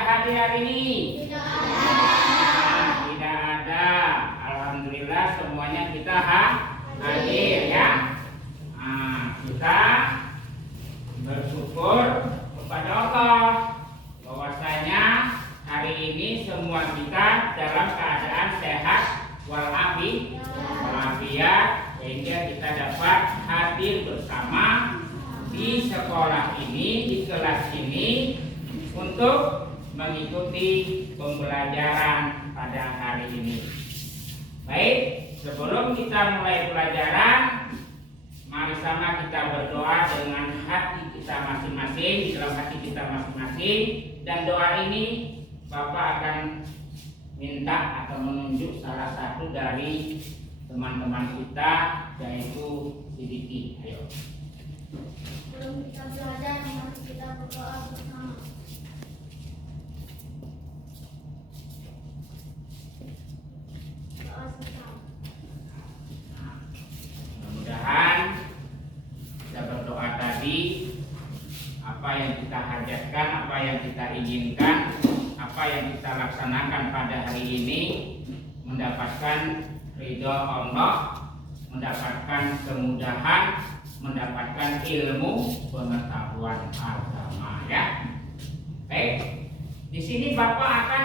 tidak hadir hari ini? Tidak ada. Tidak ada. Alhamdulillah semuanya kita hadir ya. Kita bersyukur kepada Allah bahwasanya hari ini semua kita dalam keadaan sehat walafiat, sehingga kita dapat hadir bersama di sekolah ini, di kelas ini untuk mengikuti pembelajaran pada hari ini. Baik, sebelum kita mulai pelajaran, mari sama kita berdoa dengan hati kita masing-masing, di dalam hati kita masing-masing. Dan doa ini Bapak akan minta atau menunjuk salah satu dari teman-teman kita, yaitu Sidiki. Ayo. Sebelum kita belajar, mari kita berdoa bersama. Doa bersama. Mudah-mudahan kita berdoa tadi, apa yang kita hajatkan, apa yang kita inginkan, apa yang kita laksanakan pada hari ini mendapatkan ridho Allah, mendapatkan kemudahan, mendapatkan ilmu pengetahuan agama ya. Baik, di sini Bapak akan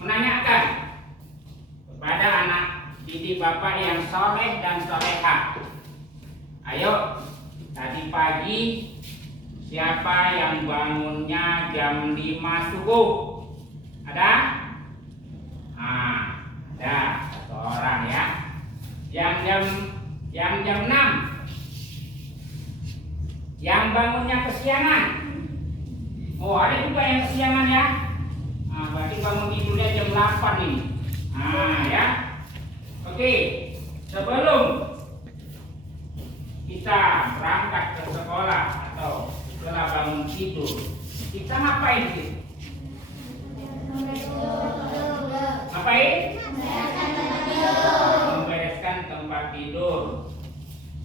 menanyakan kepada anak didik Bapak yang soleh dan solehah. Ayo, tadi pagi siapa yang bangunnya jam 5 subuh? Ada? Ada satu orang ya. Yang jam 6. Yang bangunnya kesiangan. Oh, ada juga yang kesiangan ya. Berarti bangun tidurnya jam 8 ini. Ya. Oke, sebelum kita berangkat ke sekolah atau setelah bangun tidur, kita ngapain sih? Ngapain? Membereskan tempat tidur.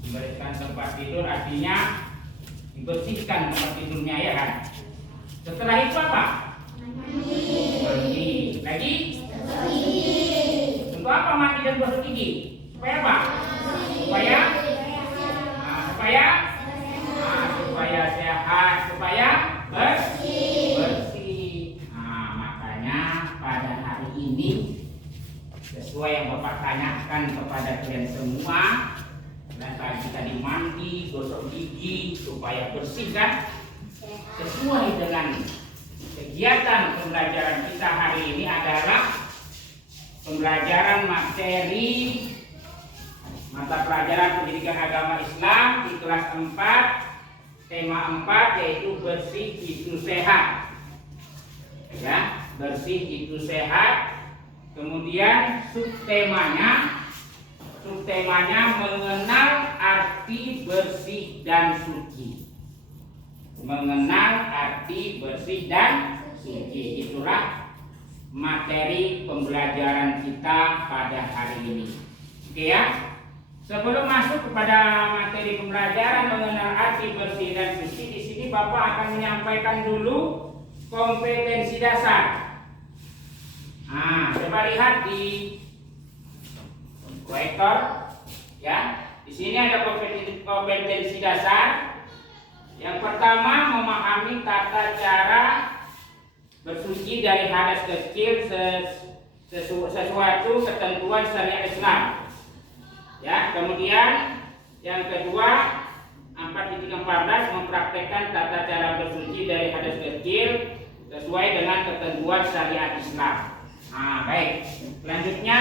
Membereskan tempat tidur artinya dibersihkan tempat tidurnya ya kan. Setelah itu apa? Mandi. Lagi? Untuk apa mandi dan gosok gigi? Supaya apa? Supaya sehat, supaya bersih. Makanya pada hari ini sesuai yang Bapak tanyakan kepada kalian semua, dan tadi mandi, gosok gigi supaya bersih kan? Sesuai dengan kegiatan pembelajaran kita hari ini adalah pembelajaran materi mata pelajaran pendidikan agama Islam di kelas 4, tema 4 yaitu bersih itu sehat. Ya, bersih itu sehat. Kemudian subtemanya mengenal arti bersih dan suci. Mengenal arti bersih dan suci. Itulah materi pembelajaran kita pada hari ini. Oke ya. Sebelum masuk kepada materi pembelajaran mengenal arti bersih dan suci, di sini Bapak akan menyampaikan dulu kompetensi dasar. Coba lihat di proyektor ya. Di sini ada kompetensi dasar. Yang pertama, memahami tata cara bersuci dari hadas kecil sesuatu ketentuan syariat Islam. Ya, kemudian yang kedua 4.14 mempraktekkan tata cara bersuci dari hadas kecil sesuai dengan ketentuan syariat Islam. Baik. Selanjutnya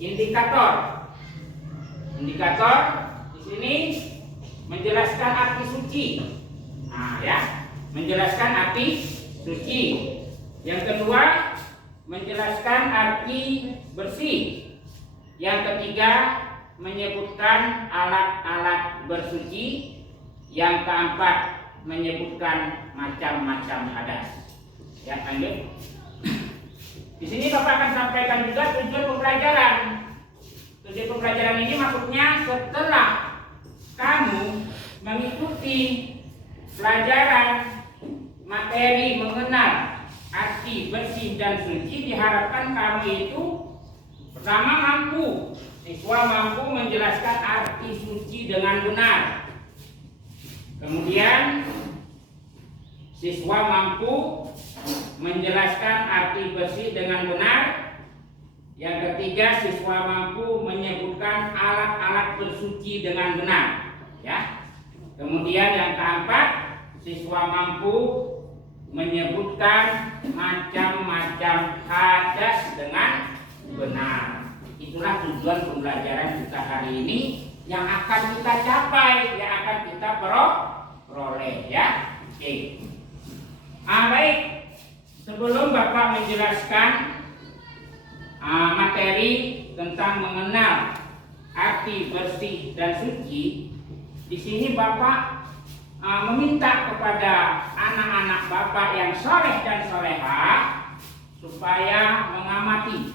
indikator. Indikator di sini menjelaskan arti suci. Ya, menjelaskan arti suci. Yang kedua menjelaskan arti bersih. Yang ketiga menyebutkan alat-alat bersuci. Yang keempat menyebutkan macam-macam hadas. Ya, lanjut. Di sini Bapak akan sampaikan juga tujuan pembelajaran. Tujuan pembelajaran ini maksudnya setelah kamu mengikuti pelajaran materi mengenal arti bersih dan suci, diharapkan kamu itu pertama mampu, siswa mampu menjelaskan arti suci dengan benar. Kemudian siswa mampu menjelaskan arti bersih dengan benar. Yang ketiga, siswa mampu menyebutkan alat-alat bersuci dengan benar, ya. Kemudian yang keempat, siswa mampu menyebutkan macam-macam hadas dengan benar. Itulah tujuan pembelajaran kita hari ini yang akan kita capai, yang akan kita peroleh, ya. Oke. Baik, sebelum Bapak menjelaskan materi tentang mengenal arti bersih dan suci, di sini Bapak meminta kepada anak-anak Bapak yang soleh dan soleha supaya mengamati,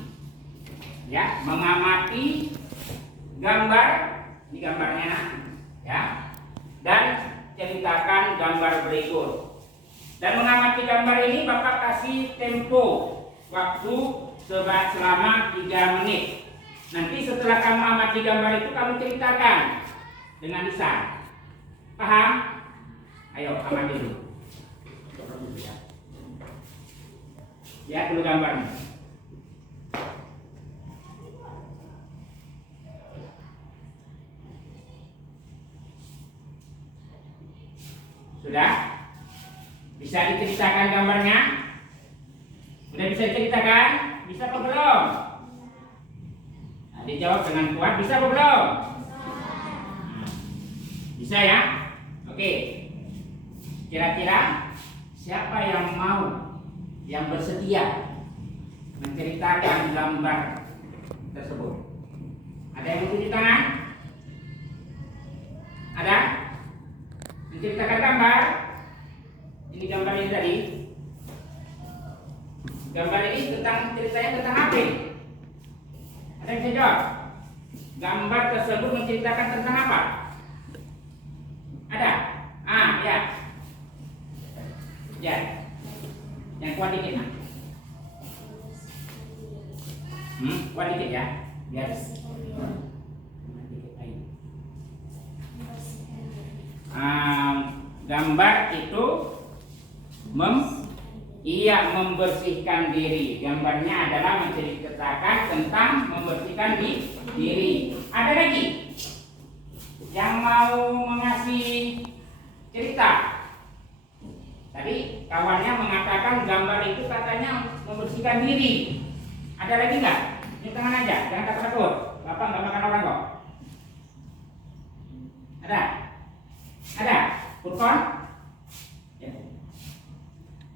ya, mengamati gambar, ini gambarnya, ya, dan ceritakan gambar berikut. Dan mengamati gambar ini Bapak kasih tempo waktu selama 3 menit. Nanti setelah kamu amati gambar itu kamu ceritakan dengan lisan. Paham? Ayo amati dulu. Ya, dulu gambarnya. Sudah? Bisa diceritakan gambarnya? Sudah bisa diceritakan? Bisa apa belum? Nah, dijawab dengan kuat. Bisa apa belum? Bisa ya? Oke. Kira-kira siapa yang mau, yang bersedia menceritakan gambar tersebut? Ada yang mau cuci tangan? Ada? Menceritakan gambar? Ini gambar ini tadi. Gambar ini ceritanya tentang apa? Ada yang bisa jawab? Gambar tersebut menceritakan tentang apa? Ada? Ya. Ya. Yang kuat dikit, nah. Kuat dikit ya. Biar. Gambar itu membersihkan diri. Gambarnya adalah menceritakan tentang membersihkan diri. Ada lagi yang mau mengasih cerita? Tadi kawannya mengatakan gambar itu katanya membersihkan diri. Ada lagi nggak? Ini tangan aja, jangan takut-takut. Bapak nggak makan orang kok. Ada? Ada? Furqan? Ya.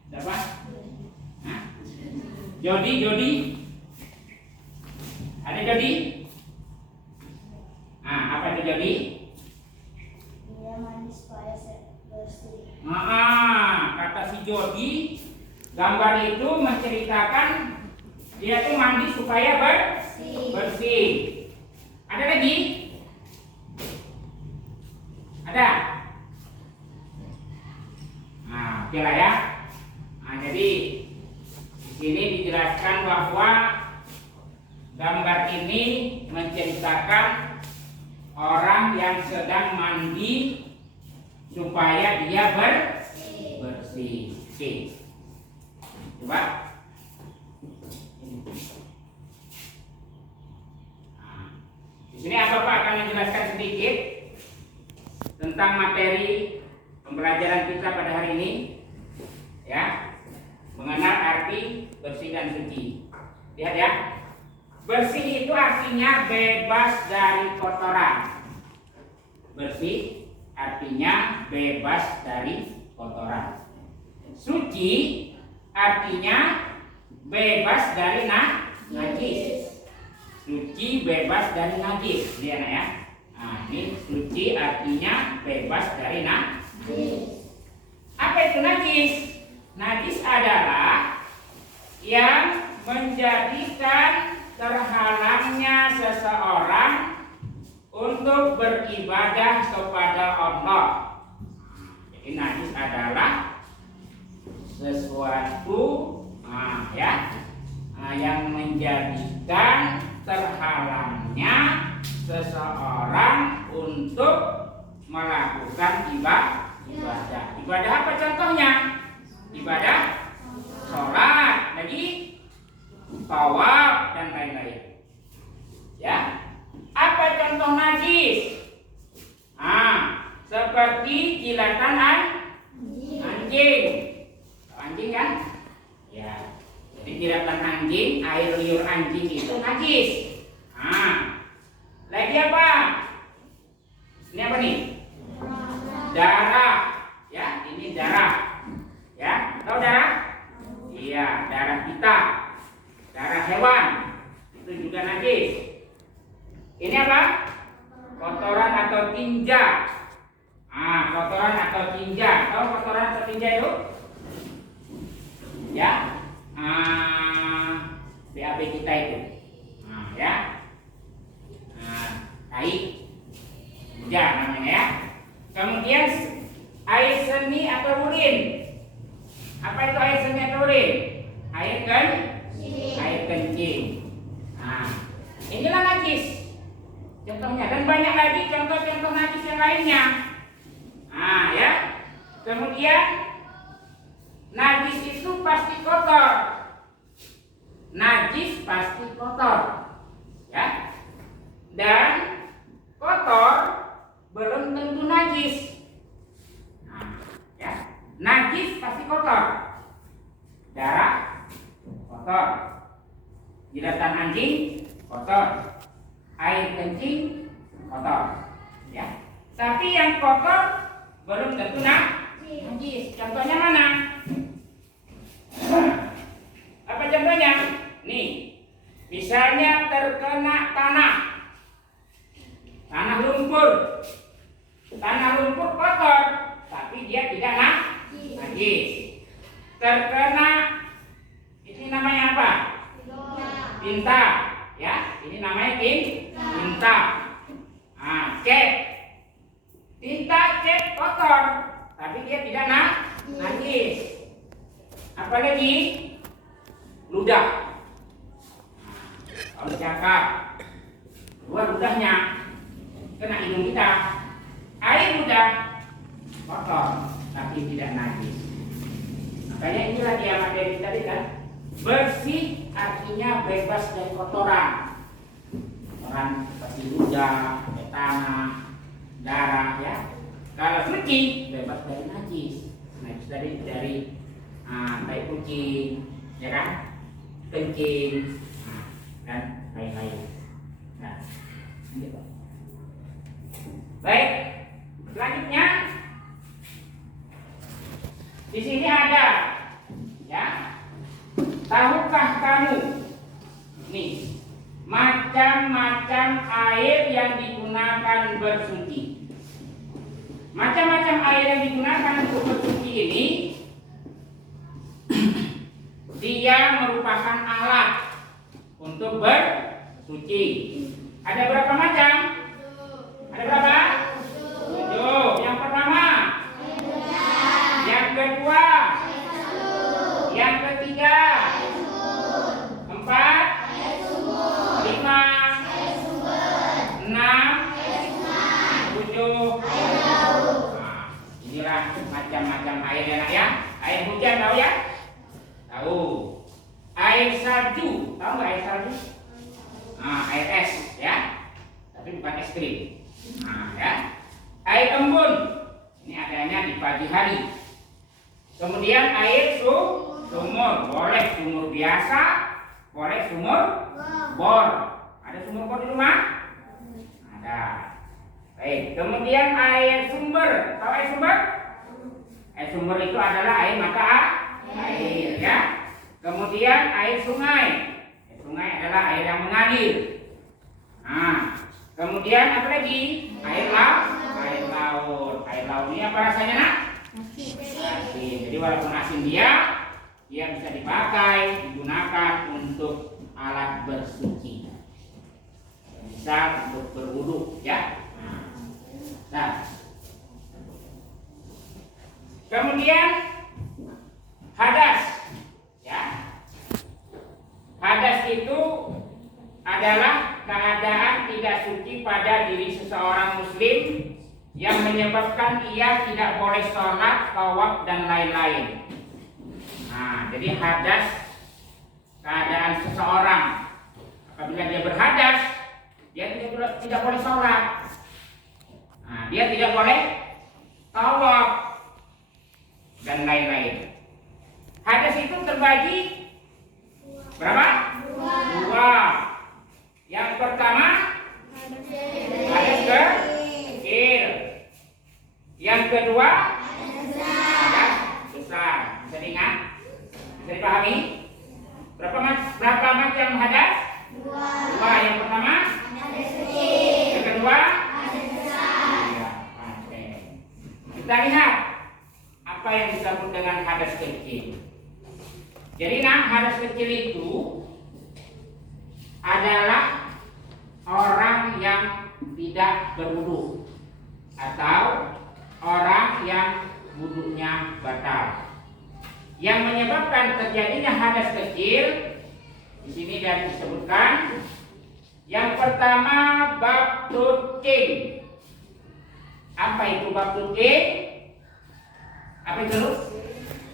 Siapa? Hah? Jody? Ada Jody? Apa itu Jody? Dia mandi supaya bersih. Kata si Jody, gambar itu menceritakan dia tuh mandi supaya bersih. Ada lagi? Ada? Oke lah ya. Jadi di sini dijelaskan bahwa gambar ini menceritakan orang yang sedang mandi supaya dia bersih. Oke. Coba. Di sini Bapak akan menjelaskan sedikit tentang materi pembelajaran kita pada hari ini, ya, mengenal arti bersih dan suci. Lihat ya, bersih itu artinya bebas dari kotoran. Bersih artinya bebas dari kotoran. Suci artinya bebas dari najis. Suci bebas dari najis. Lihat ya. Ini suci artinya bebas dari najis. Apa itu najis? Najis adalah yang menjadikan terhalangnya seseorang untuk beribadah kepada Allah. Jadi najis adalah sesuatu yang menjadikan terhalangnya seseorang untuk melakukan ibadah. Ibadah apa contohnya? Ibadah sholat, lagi tawaf dan lain-lain. Ya, apa contoh najis? Seperti jilatan anjing. Anjing kan? Ya. Jadi jilatan anjing, air liur anjing itu najis. Lagi apa? Ini apa nih? Darah. Ya, ini darah. Ya, tahu darah? Iya, darah kita. Darah hewan. Itu juga najis. Ini apa? Kotoran atau tinja. Kotoran atau tinja. Tahu kotoran atau tinja itu? Ya. BAB kita itu. Ya. Tai. Tinja namanya ya. Kemudian air seni atau urin. Apa itu air seni atau urin? Air kencing. Inilah najis. Contohnya, dan banyak lagi contoh-contoh najis yang lainnya. Ya. Kemudian najis itu pasti kotor. Najis pasti kotor. Ya. Dan kotor belum tentu najis. Ya. Najis pasti kotor. Darah kotor. Jilatan anjing kotor. Air kencing kotor, ya. Tapi yang kotor belum tentu najis. Contohnya mana? Apa contohnya? Nih, misalnya terkena tanah lumpur. Tanah lumpur kotor, tapi dia tidak najis. Terkena, ini namanya apa? Tinta, ya. Ini namanya tinta. Cat. Tinta cat kotor, tapi dia tidak najis. Apalagi ludah. Kalau cakap, keluar ludahnya, kena hidung kita. Air ludah kotor, tapi tidak najis. Makanya inilah dia materi tadi kan. Bersih artinya bebas dari kotoran. Kotoran seperti ludah, tanah, darah, ya. Kalau suci bebas dari najis. Najis dari tai kucing, ya kan? Kencing, dan lain-lain. Nah, ini Pak. Baik, selanjutnya di sini ada, ya. Tahukah kamu nih macam-macam air yang digunakan bersuci? Macam-macam air yang digunakan untuk bersuci ini dia merupakan alat untuk bersuci. Ada berapa macam? Ada berapa? 7. Yang pertama, yang kedua, yang ketiga, 4, 5, 6, 7. Inilah macam-macam air ya. Air hujan tahu ya? Tahu. Air salju, tahu nggak air salju? Air es ya, tapi bukan es krim. Ya. Air embun, ini adanya di pagi hari. Kemudian air sumur, boleh sumur biasa, boleh sumur bor. Ada sumur bor di rumah? Ada. Baik. Kemudian air sumber, tahu air sumber? Air sumber itu adalah air mata air, ya. Kemudian air sungai. Air sungai adalah air yang mengalir. Kemudian apa lagi? Air laut. Air laut ini apa rasanya, Nak? Asin. Jadi walaupun asin dia bisa dipakai, digunakan untuk alat bersuci. Bisa untuk berwudu, ya. Nah. Kemudian hadas. Ya. Hadas itu adalah keadaan tidak suci pada diri seseorang muslim yang menyebabkan ia tidak boleh sholat, tawaf, dan lain-lain. Nah, jadi hadas keadaan seseorang. Apabila dia berhadas, dia tidak boleh sholat. Nah, dia tidak boleh tawaf dan lain-lain. Hadas itu terbagi berapa? Dua. Yang pertama hadas kecil. Yang kedua hadas besar. Bisa diingat? Bisa dipahami? Berapa macam hadas? Dua. Yang pertama hadas kecil. Yang kedua hadas besar. Ya, oke. Kita lihat apa yang disebut dengan hadas kecil. Jadi hadas kecil itu adalah orang yang tidak berwudu atau orang yang wudunya batal. Yang menyebabkan terjadinya hadas kecil di sini dan disebutkan yang pertama bab tucing. Apa itu bab tucing? Apa itu?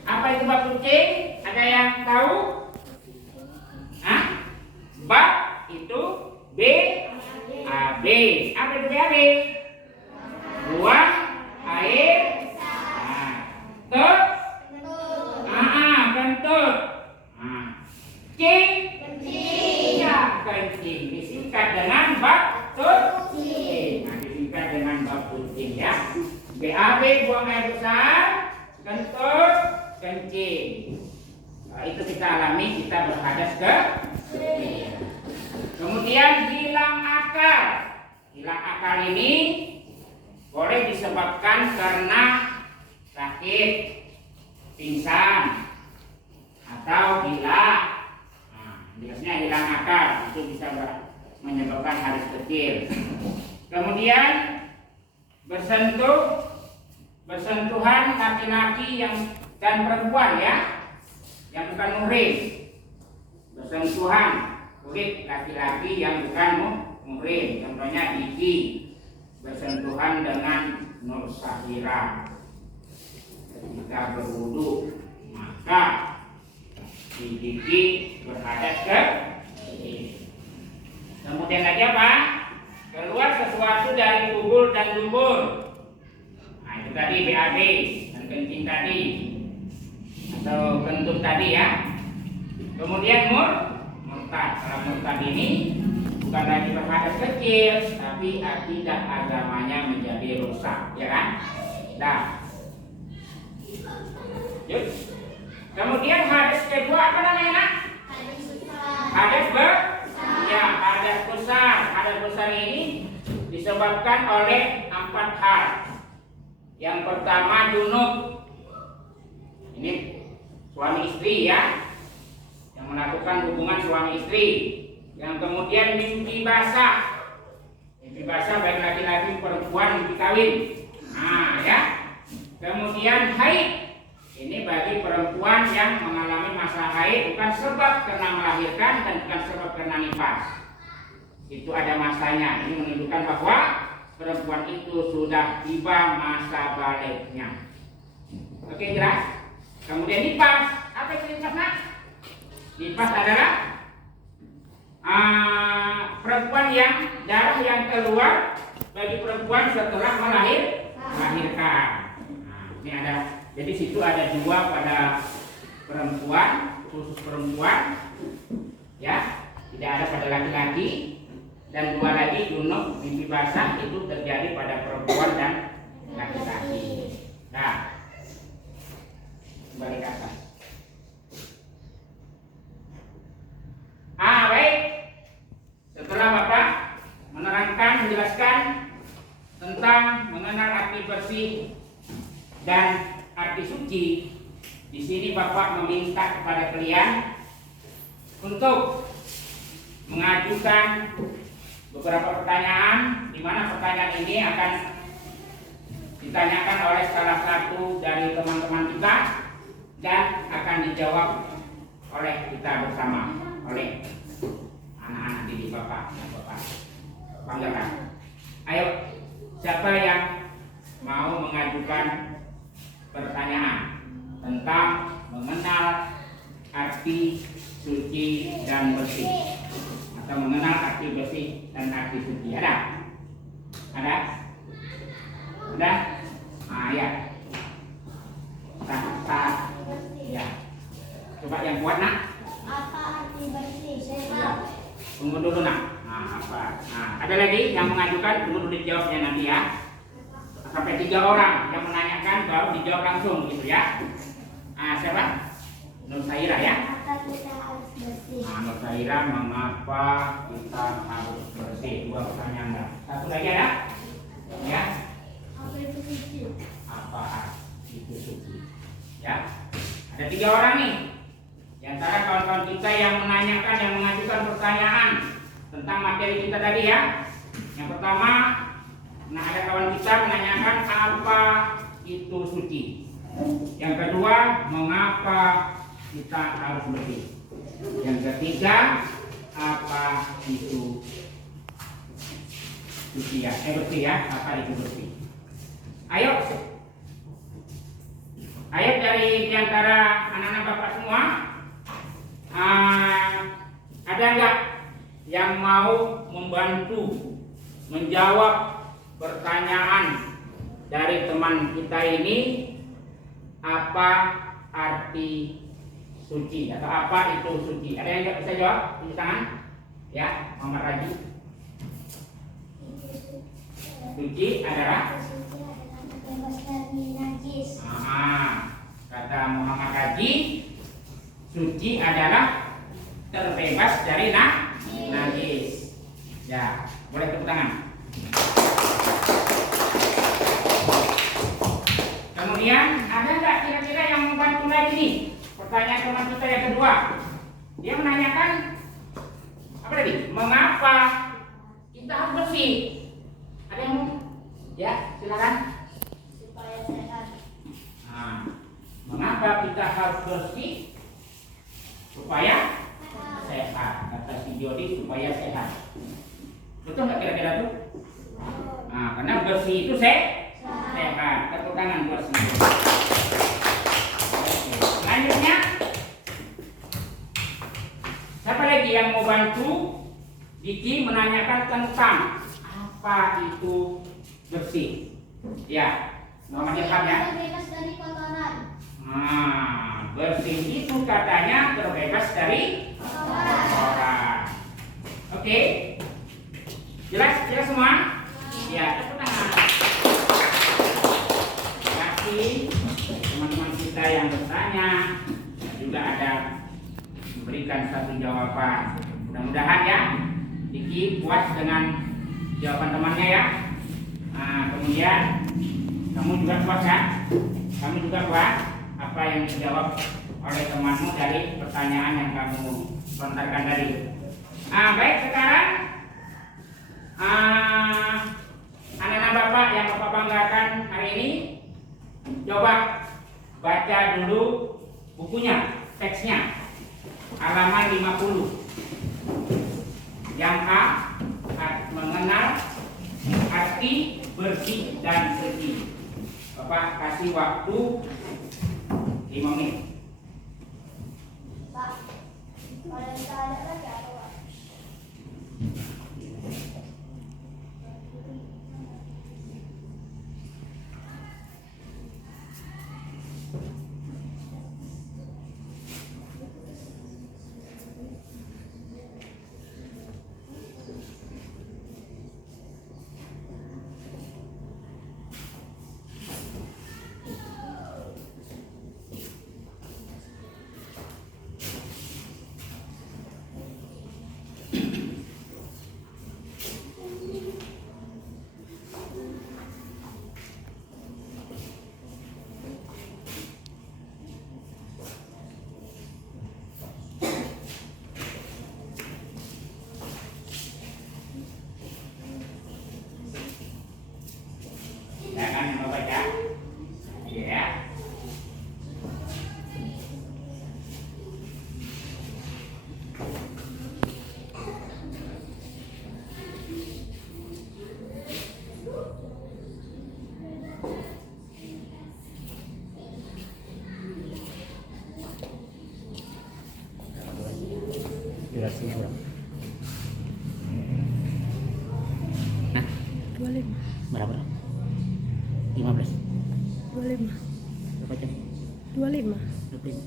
Apa itu bab tucing? Ada yang tahu? Hah? Bab itu B A B. Apa itu BAB? Buang air. Nah, kentut. Nah, kencing. Ya, kencing. Disingkat dengan bab tucing. Nah, disingkat dengan bab tucing ya. BAB buang air besar, kentut, kencing. Nah, itu kita alami, kita berhadas kecil. Kemudian hilang akal. Hilang akal ini boleh disebabkan karena sakit, pingsan, atau gila. Nah, biasanya hilang akal itu bisa menyebabkan hadas kecil. Kemudian bersentuhan laki-laki dan perempuan ya, yang bukan muhrim. Bersentuhan kulit laki-laki yang bukan muhrim, contohnya gigi, bersentuhan dengan nur sahira ketika berwudu, maka di gigi berhadas kecil. Kemudian lagi apa? Keluar sesuatu dari kubur dan dubur. Nah, itu tadi BAB dan kencing tadi atau kentut tadi ya. Kemudian murtad. Kalau murtad ini bukan lagi berhadas kecil, tapi akidah agamanya menjadi rusak, ya kan? Nah, yuk. Kemudian hadas kedua apa namanya? Hadas besar. Ya, hadas besar. Hadas besar ini disebabkan oleh 4 hal. Yang pertama junub. Ini suami istri ya, yang melakukan hubungan suami istri. Yang kemudian mimpi basah. Mimpi basah baik laki-laki perempuan mimpi kawin. Nah ya. Kemudian haid. Ini bagi perempuan yang mengalami masa haid bukan sebab karena melahirkan dan bukan sebab karena nifas. Itu ada masanya. Ini menunjukkan bahwa perempuan itu sudah tiba masa baliknya. Oke, jelas? Kemudian nifas. Apa itu nifas, nak? Nifas adalah perempuan yang darah yang keluar bagi perempuan setelah melahirkan. Nah, ini ada. Jadi situ ada 2 pada perempuan, khusus perempuan, ya, tidak ada pada laki-laki, dan 2 lagi junub mimpi basah itu terjadi pada perempuan dan laki-laki. Nah, kembali ke atas. Baik. Setelah Bapak menjelaskan tentang mengenal arti bersih dan arti suci, di sini Bapak meminta kepada kalian untuk mengajukan beberapa pertanyaan, di mana pertanyaan ini akan ditanyakan oleh salah satu dari teman-teman kita dan akan dijawab oleh kita bersama, oleh anak-anak didik Bapak dan Bapak banggakan. Ayo, siapa yang mau mengajukan pertanyaan tentang mengenal arti suci dan bersih, atau mengenal arti bersih dan arti suci? Ada? Ada? Ada? Ya. Ya. Coba yang kuat nak. Apa arti bersih? Sehat. Tunggu dulu nak. Apa? Ada lagi yang mengajukan? Tunggu dulu dijawabnya nanti ya. Sampai 3 orang yang menanyakan baru dijawab langsung gitu ya. Siapa? Nur Saira ya. Mengapa kita harus bersih? Nur Saira, mengapa kita harus bersih? 2 pertanyaan dah. Satu lagi ada? Ya. Apa itu suci? Apa itu suci? Ya. Ada 3 orang nih. Di antara kawan-kawan kita yang menanyakan, yang mengajukan pertanyaan tentang materi kita tadi ya. Yang pertama, ada kawan kita menanyakan apa itu suci. Yang kedua, mengapa kita harus bersih. Yang ketiga, apa itu suci ya? Bersih ya, apa itu bersih? Ayo dari diantara anak-anak Bapak semua, ada nggak yang mau membantu menjawab pertanyaan dari teman kita ini, apa arti suci atau apa itu suci? Ada yang nggak bisa jawab? Di tangan ya, Muhammad Raji. Suci adalah Bebas dari najis. Kata Muhammad Raji, suci adalah terbebas dari najis. Ya, boleh tepuk tangan. Kemudian ada nggak kira-kira yang membantu lagi nih? Pertanyaan teman kita yang kedua, dia menanyakan apa tadi? Mengapa kita harus bersih? Ada yang mau? Ya, silakan. Supaya sehat. Mengapa kita harus bersih? Supaya sehat. Kata si Jody, supaya sehat. Betul nggak kira-kira tuh? Karena bersih itu sehat. Tepuk tangan buat semua. Selanjutnya, siapa lagi yang mau bantu? Diki menanyakan tentang apa itu bersih. Ya, Muhammad Ilham ya. Terbebas dari kotoran. Bersih itu katanya terbebas dari kotoran. Oke, jelas semua? Ya, tepuk tangan. Terima kasih teman-teman kita yang bertanya dan juga ada memberikan satu jawaban. Mudah-mudahan ya, Diki puas dengan jawaban temannya ya. Kemudian kamu juga puas kan? Kamu juga puas apa yang dijawab oleh temanmu dari pertanyaan yang kamu lontarkan tadi. Baik, sekarang anak-anak Bapak yang Bapak banggakan hari ini, coba baca dulu bukunya, teksnya, halaman 50. Yang A, mengenal arti bersih dan suci. Bapak kasih waktu 5 menit. Pak, boleh tanya lagi apa, Pak? durasi berapa? Nah, 25. berapa? 15. 25. Berapa jam? 25. 25.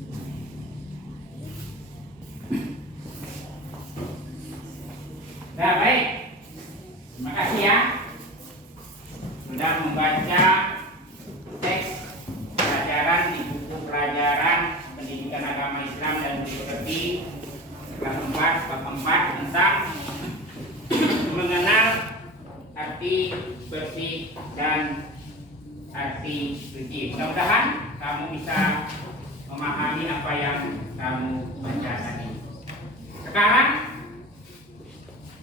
Nah, baik. Terima kasih ya. Sudah membaca teks pelajaran di buku pelajaran Pendidikan Agama Islam dan Filosofi kelas 4 bab 4 tentang mengenal arti bersih dan arti suci. Mudah-mudahan kamu bisa memahami apa yang kamu baca tadi. Sekarang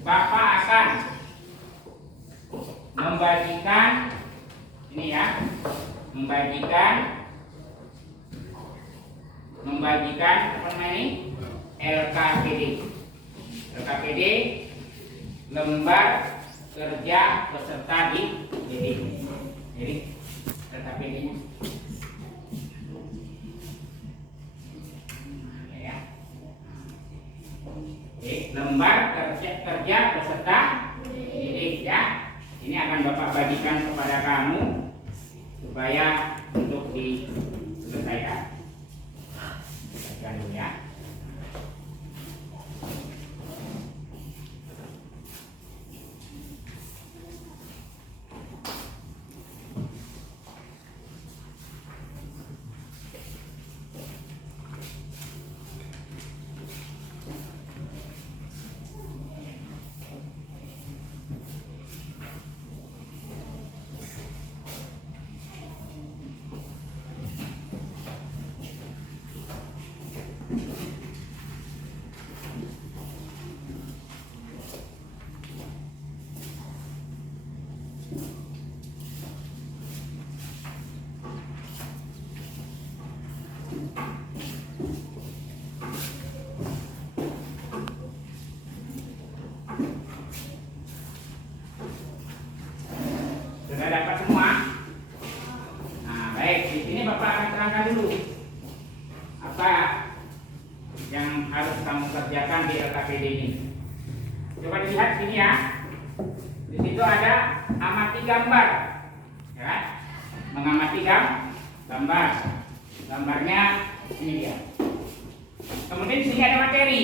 Bapak akan membagikan ini ya, membagikan apa namanya ini? LKPD lembar kerja peserta didik. Jadi LKPD-nya. Ya. Oke, lembar kerja peserta didik ya. Ini akan Bapak bagikan kepada kamu supaya untuk diselesaikan. Bagikan dulu ya. Sudah dapat semua? Nah, baik. Di sini Bapak akan terangkan dulu apa yang harus kamu kerjakan di LKPD ini. Coba dilihat sini ya. Di situ ada amati gambar, ya. Mengamati gambar. Gambarnya ini dia. Kemudian di sini ada materi.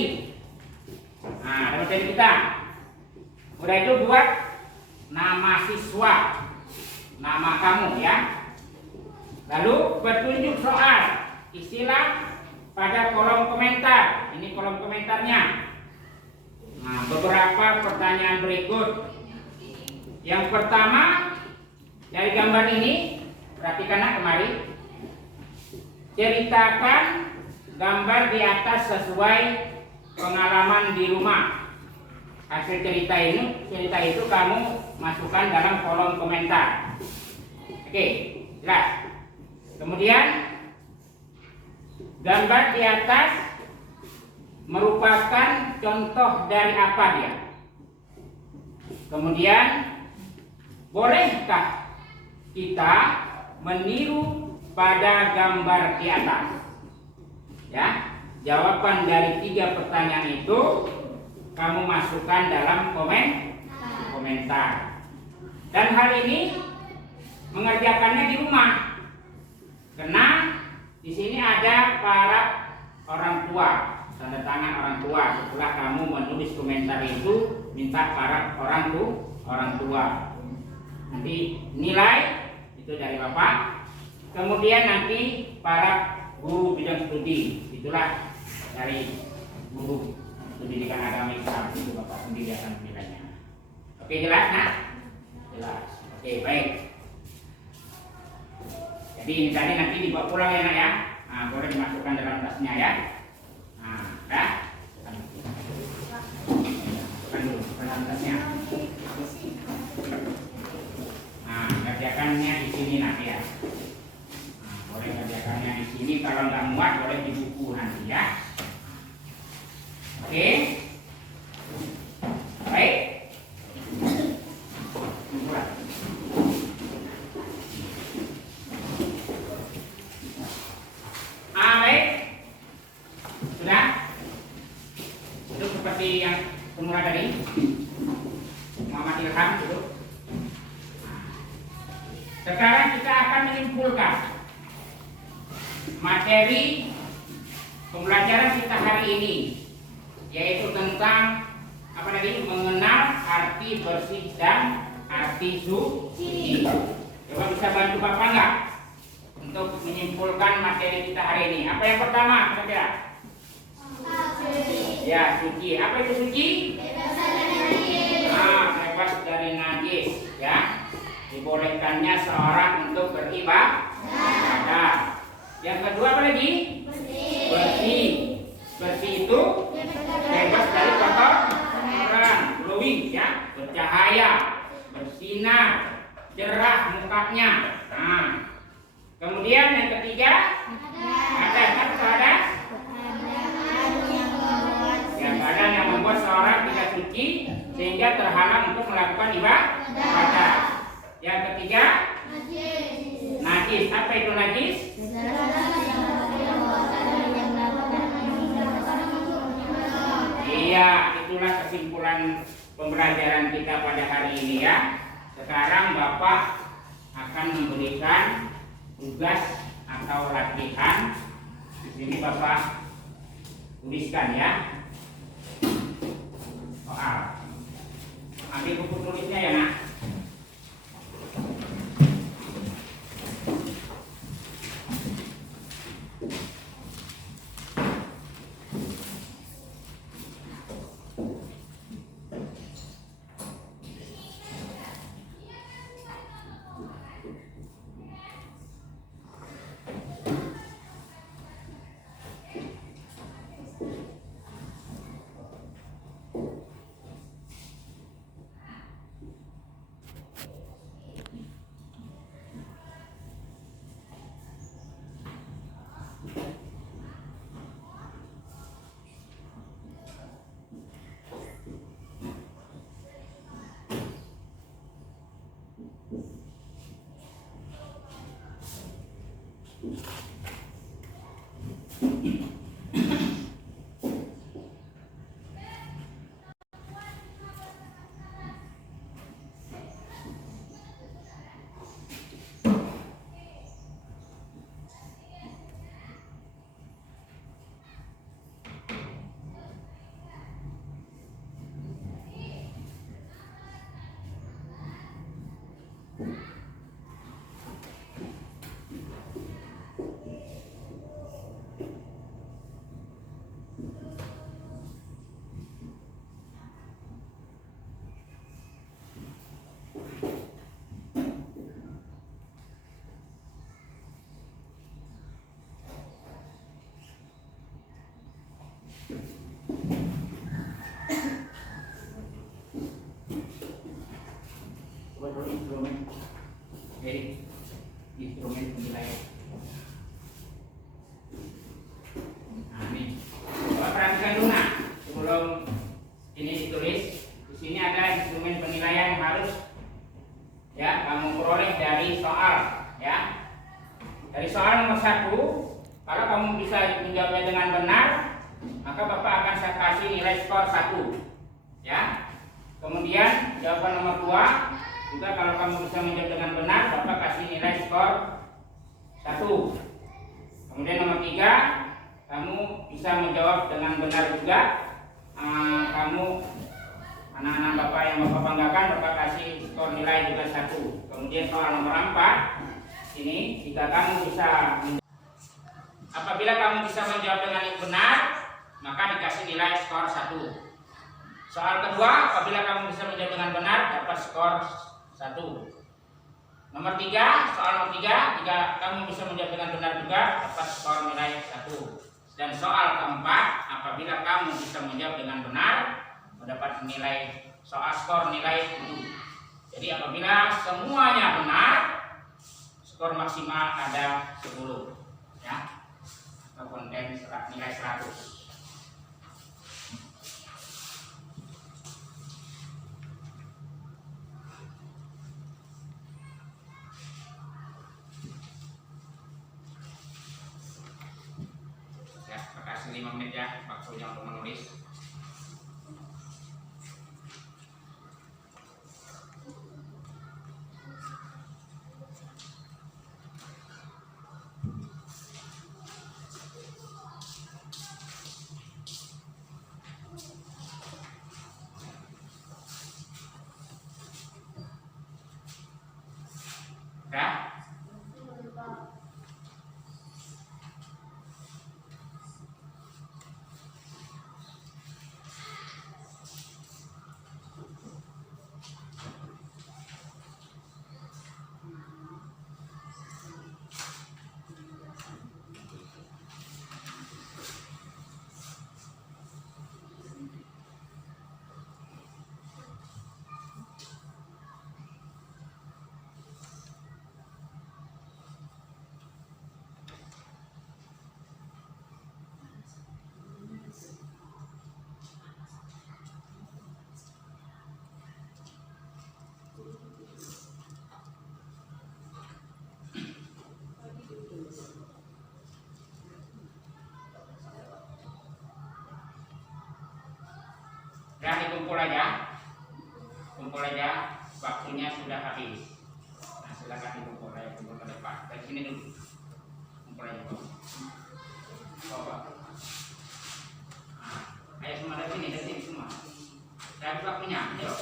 Nah, ada materi kita. Udah itu buat nama siswa, nama kamu ya. Lalu petunjuk soal, istilah pada kolom komentar. Ini kolom komentarnya. Nah, beberapa pertanyaan berikut. Yang pertama dari gambar ini, perhatikanlah kemari. Ceritakan gambar di atas sesuai pengalaman di rumah. Hasil cerita itu kamu masukkan dalam kolom komentar. Oke, jelas. Kemudian gambar di atas merupakan contoh dari apa dia? Kemudian bolehkah kita meniru pada gambar di atas? Ya, jawaban dari 3 pertanyaan itu kamu masukkan dalam komentar. Dan hal ini mengerjakannya di rumah. Karena di sini ada para orang tua, tanda tangan orang tua. Setelah kamu menulis komentar itu, minta para orang tua. Nanti nilai itu dari Bapak. Kemudian nanti para guru bidang studi, itulah dari guru pendidikan agama Islam itu Bapak sendiri akan menilainya. Oke, jelas nak? Jelas. Oke, baik. Jadi ini tadi nanti dibawa pulang ya nak ya. Nah, boleh dimasukkan dalam tasnya ya. Nah, dah. Masukkan dulu dalam tasnya. Nah, kerjakannya di sini nanti ya. Nah, boleh kerjakannya di sini. Kalau nggak muat boleh di buku nanti ya. Oke, baik. Baik, sudah. Itu seperti pembelajaran kita hari ini yaitu tentang apa tadi? Mengenal arti bersih dan arti suci. Coba bisa bantu Bapak nggak untuk menyimpulkan materi kita hari ini? Apa yang pertama kira-kira? Ya, suci. Apa itu suci? Bebas dari najis. Ya, dibolehkannya seorang untuk beribadah. Yang kedua apa lagi? Bersih. Bersih itu bebas dari kotoran, glowing, ya, bercahaya, bersinar, cerah mukanya. Nah, kemudian yang ketiga ada ya, badan yang membuat seorang tidak suci sehingga terhalang untuk melakukan ibadah. Yang ketiga najis. Apa itu najis? Iya, itulah kesimpulan pembelajaran kita pada hari ini ya. Sekarang Bapak akan memberikan tugas atau latihan. Di sini Bapak tuliskan ya. Soal. Ambil buku tulisnya ya, Nak. Instrumen, jadi instrumen penilaian. Nah, ini coba perhatikan dulu, Nak, sebelum ini ditulis. Di sini ada instrumen penilaian yang harus ya kamu peroleh dari soal ya. Dari soal nomor 1, kalau kamu bisa menjawabnya dengan benar, maka Bapak akan saya kasih nilai skor 1 ya. Kemudian jawaban nomor 2 juga kalau kamu bisa menjawab dengan benar, Bapak kasih nilai skor 1. Kemudian nomor 3, kamu bisa menjawab dengan benar juga, kamu anak-anak Bapak yang Bapak banggakan, Bapak kasih skor nilai juga 1. Kemudian soal nomor 4, ini jika kamu bisa, apabila kamu bisa menjawab dengan benar, maka dikasih nilai skor 1. Soal kedua, apabila kamu bisa menjawab dengan benar, dapat skor 1. Nomor 3, soal nomor 3, jika kamu bisa menjawab dengan benar juga, dapat skor nilai 1. Dan soal keempat, apabila kamu bisa menjawab dengan benar, mendapat nilai skor nilai 7. Jadi apabila semuanya benar, skor maksimal ada 10 ya. Atau konten nilai 100. Kasih 5 menit ya waktunya untuk menulis. Sudah? Dan dikumpul aja, waktunya sudah habis. Nah, silakan dikumpul aja, kumpul ke depan. Dari sini dulu, kumpul aja, Pak. Nah, ayo semua dari sini semua. Dari waktunya, ayo.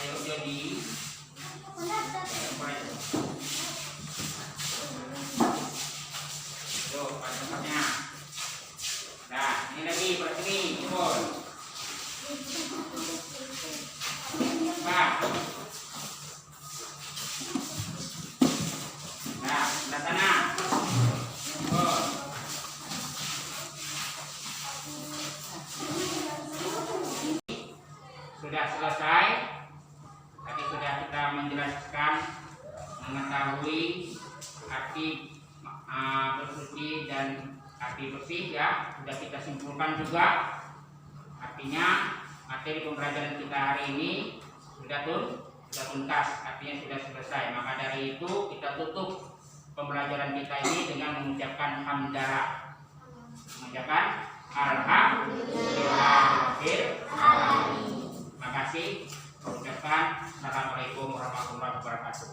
Ayo jadi, kumpul aja. Tuh, pada tempatnya. Nah, ini lagi bersini, kumpul. Nah, sebelah sana. Kumpul. Sudah selesai. Tadi sudah kita menjelaskan, mengetahui arti bersuci dan arti bersih ya, sudah kita simpulkan juga. Artinya materi pembelajaran kita hari ini sudah tuntas, artinya sudah selesai. Maka dari itu kita tutup pembelajaran kita ini dengan mengucapkan hamdalah. Mengucapkan alhamdulillahirabbil alamin. Terima kasih. Ucapkan assalamualaikum warahmatullahi wabarakatuh.